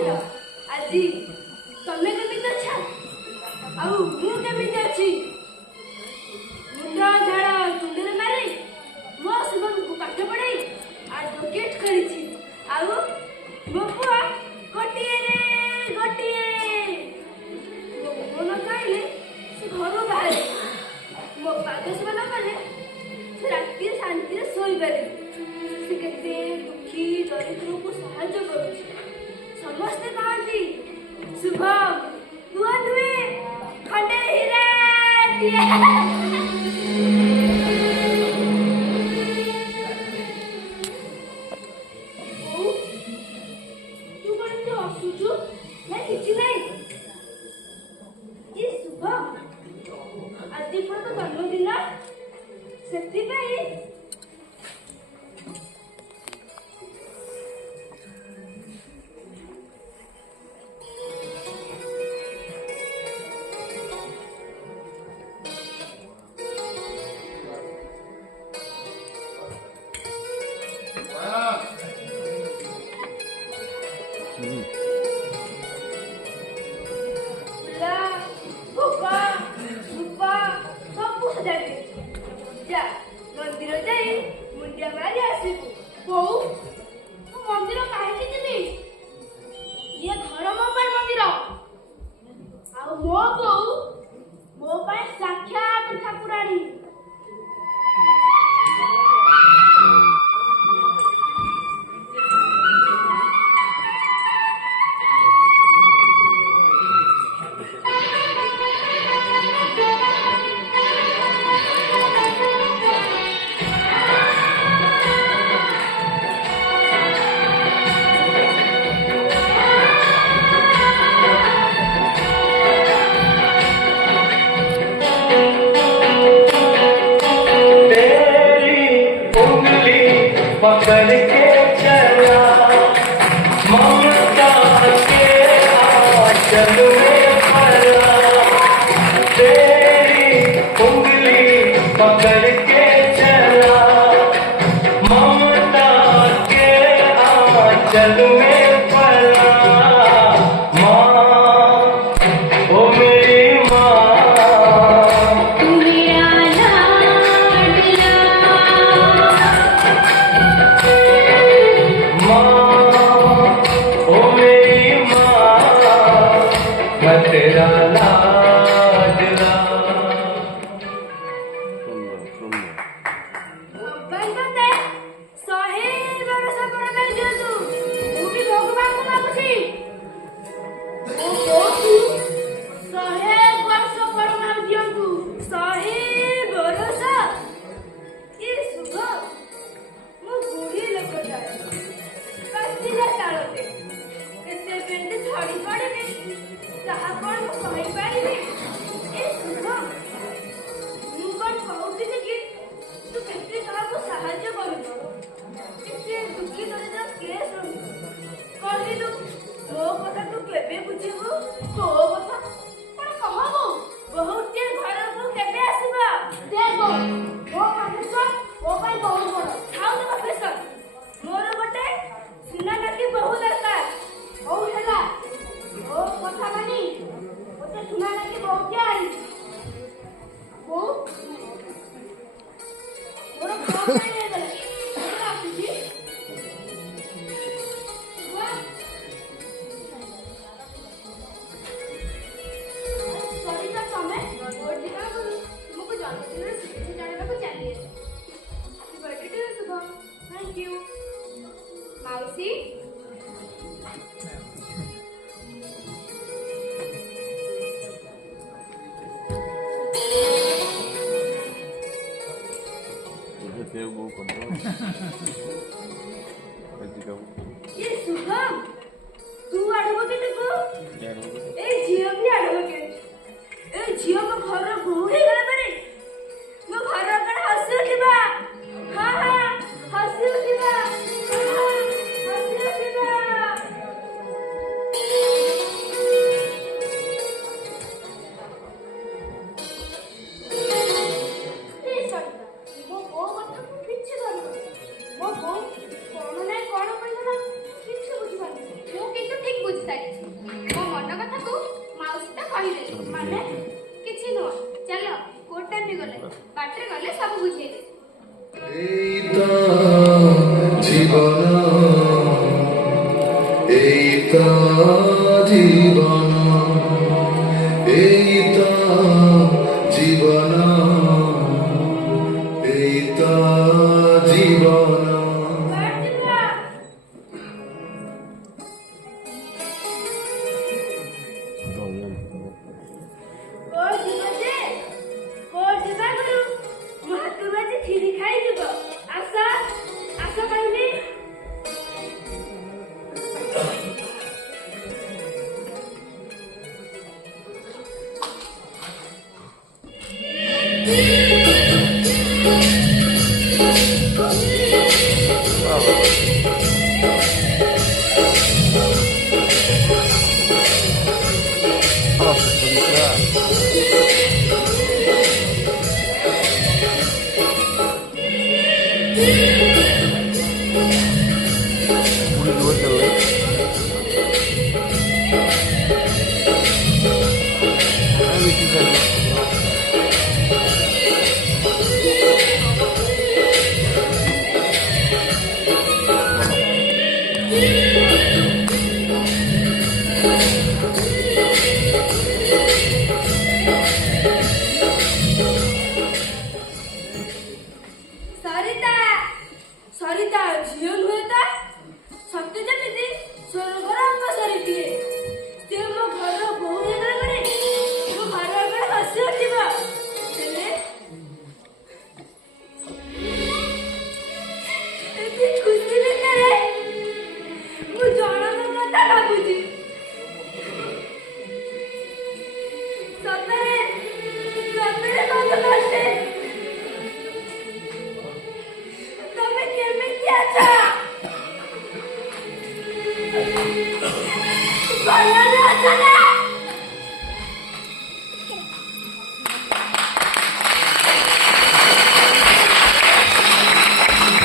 ଝିଅ ଆଜି ତମେ କେମିତି ଅଛ ଆଉ ମୁଁ କେମିତି ଅଛି? ମୁଣ୍ଡ ଝାଳ ତୁଣ୍ଡରେ ମାରି ମୋ ଶୁଭଙ୍କୁ ପାଠ ପଢ଼ାଇ ଆଡଭୋକେଟ୍ କରିଛି। ଆଉ ମୋ ପୁଅ ଗୋଟିଏରେ ଗୋଟିଏ। ମୋ ମନ ଚାହିଁଲେ ସେ ଘରୁ ବାହାରେ, ମୋ ପାଦ ସେବା ନ କଲେ ସେ ରାତିରେ ଶାନ୍ତିରେ ଶୋଇପାରେନି। ସେ କେତେ ଦୁଃଖୀ ଦରିଦ୍ରଙ୍କୁ ସାହାଯ୍ୟ କରୁଛି। ସମସ୍ତେ କହନ୍ତି ଶୁଭମ ପୁଅ ନୁହେଁ ଖଣ୍ଡେ ହୀରା। ତୁ କଣ ଏମିତି ହସୁଛୁ? ନା କିଛି ନାହିଁ। ଏ ଶୁଭମ ଆଜି କଣ ତୋ ଜନ୍ମଦିନ, ସେଥିପାଇଁ ଯା ମନ୍ଦିର ଯାଇ ମୁଣ୍ଡିଆ ମାରି ଆସିବୁ। ବୋଉ ମୁଁ ମନ୍ଦିର କାହିଁକି ଯିବି? ଇଏ ଘର ମୋ ପାଇଁ ମନ୍ଦିର, ଆଉ ମୋ ବୋଉ ମୋ ପାଇଁ ସାକ୍ଷାତ ଠାକୁରାଣୀ। पकड़ के चला ममता के आंचल में भरा, तेरी उंगली पकड़ के चला ममता के आंचल में भरा। माँ ओ मेरी तेरा लाडला। ये शुभम तू एडवोकेट को ए झियो भी एडवोकेट ए झियो को घर बुढ़ी गला परे मो घर कण हसी उठिबा। हां हां हसी उठिबा, हसी उठिबा। ମୁଁ କିନ୍ତୁ ଠିକ ବୁଝିଥାଏ। এই তো জীবন, এই তো জীবন, এই তো জীবন। ସରିତା ସରିତା ଝିଅ ନୁହେଁ ତ ସତେ ଯେମିତି ସ୍ୱର୍ଗର ଅପସରିଟିଏ। ସେ ମୋ ଘରର ବୋହୂ ହେଇଗଲା ପରେ ମୋ ଘର ଆଗରେ ହସି ଉଠିବ। ହେଲେ ଏତେ ଖୁସି ଭିତରେ ମୁଁ ଜଣଙ୍କ କଥା ଭାବୁଛି। ସତରେ ସତରେ ମତେ ଲାଗୁଛି ତମେ କେମିତି ଅଛ? ଭଲରେ ଅଛ ନା?